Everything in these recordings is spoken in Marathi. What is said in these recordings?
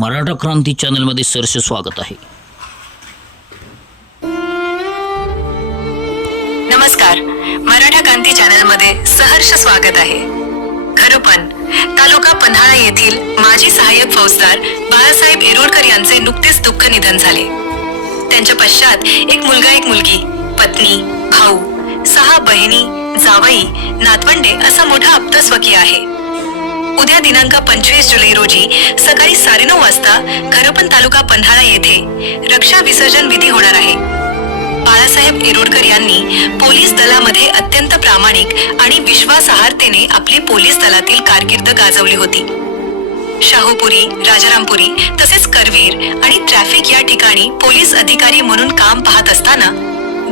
मराठा क्रांती चॅनलमध्ये सरसे स्वागत आहे. नमस्कार. मराठा क्रांती चॅनलमध्ये सहर्ष स्वागत आहे. खरोपण तालुका पन्हाळा येथील माजी सहाय्यक फौजदार बाळासाहेब एरोडकर यांचे नुकतेच दुःख निधन झाले. त्यांच्या पश्चात एक मुलगा एक मुलगी पत्नी भाऊ सहा बहिणी जावई नातवंडे असा मोठा अप्तस्वकीय आहे. उद्या दिनांक पंचवीस जुलै रोजी सकाळी साडेनऊ वाजता खरोपण तालुका पन्हाळा येथे रक्षा विसर्जन विधी होणार आहे. बाळासाहेब निरोडकर यांनी पोलीस दलामध्ये अत्यंत प्रामाणिक आणि विश्वासार्हतेने आपली पोलीस दलातील कारकीर्द गाजवली होती. शाहूपुरी राजारामपुरी तसेच करवीर आणि ट्रॅफिक या ठिकाणी पोलीस अधिकारी म्हणून काम पाहत असताना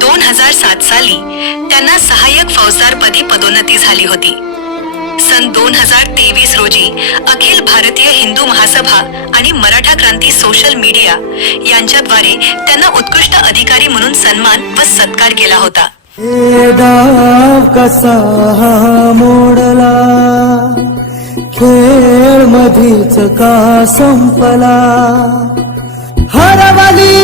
दोन हजार सात साली त्यांना सहाय्यक फौजदारपदी पदोन्नती झाली होती. सन दोन हजार तेवीस रोजी अखिल भारतीय हिंदू महासभा आणि मराठा क्रांती सोशल मीडिया यांच्याद्वारे त्यांना उत्कृष्ट अधिकारी म्हणून सन्मान व सत्कार केला होता. कसा मोडला खेळ मधीच का संपला? हरवली